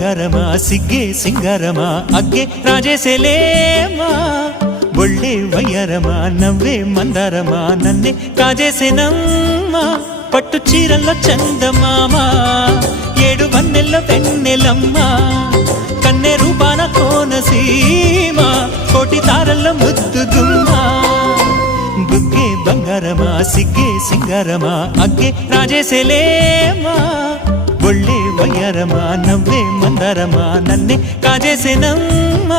ಬಂಗಾರಮ ಸಿಗ್ಗೆ ಸಿಂಗಾರಮ ಅಗ್ಗೆ ರಾಜೇಸೆಲೇಮಾ ಒಳ್ಳೆ ವಯ್ಯಾರಮ ನವ್ವే మందారమ నన్నే కాజేసెనమ్మా పట్టు చీరల్లో చందమామ ఏడు వన్నెల్లో వెన్నెలమ్మ కన్నె రూపాన కోనసీమ కోటి తారల్లో ముద్దుగుమ్మ బుగ్గే బంగారమ సిగ్గే సింగారమ అగ్గే రాజేసెలేమా ఒళ్ళే వయ్యారమ నవ్వే మందారమ నన్నే కాజేసెనమ్మా